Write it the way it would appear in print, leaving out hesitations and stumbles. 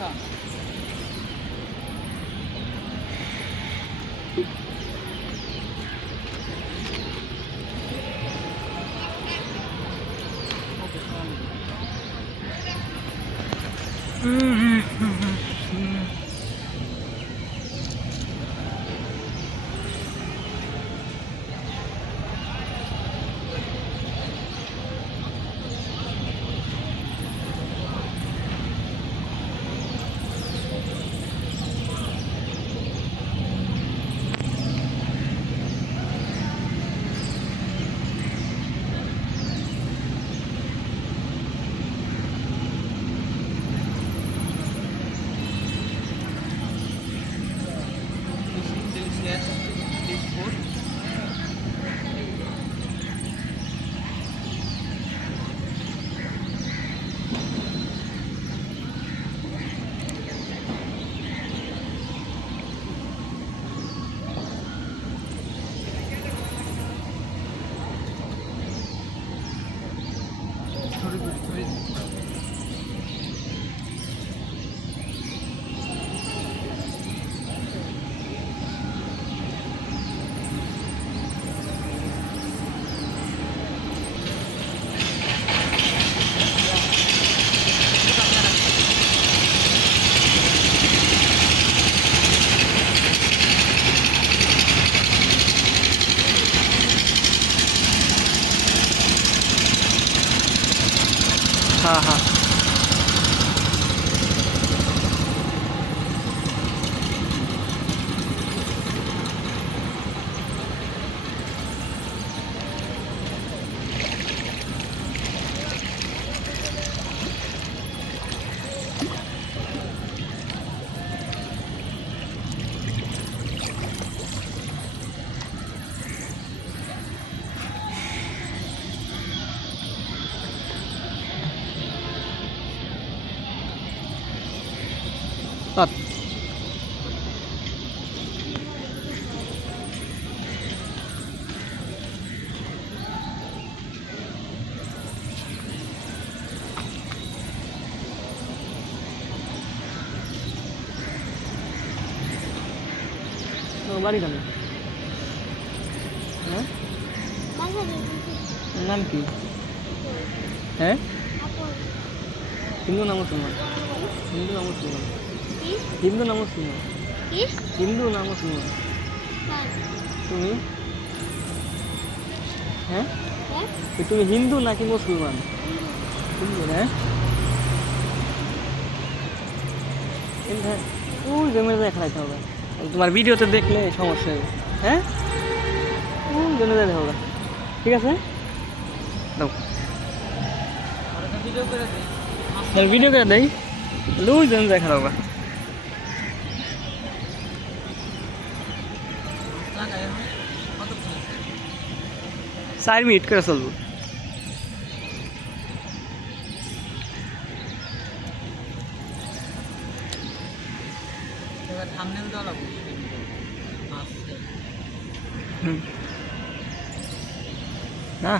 हाँ हाँ বাড়ি কেন হ্যাঁ নাম কি হ্যাঁ হিন্দু না মুসলমান হিন্দু না মুসলমান হিন্দু না মুসলমান হিন্দু না মুসলমান তুমি হ্যাঁ তুমি হিন্দু নাকি মুসলমান হিন্দু না ওই জমে খাইতে হবে তোমার ভিডিওতে দেখলে সমস্যা হবে হ্যাঁ জন্য যেতে হবে ঠিক আছে ভিডিও করে দেই লুজ জন দেখা হবে 4 মিনিট করে চলবো থাম্বনেল দেওয়া লাগবে না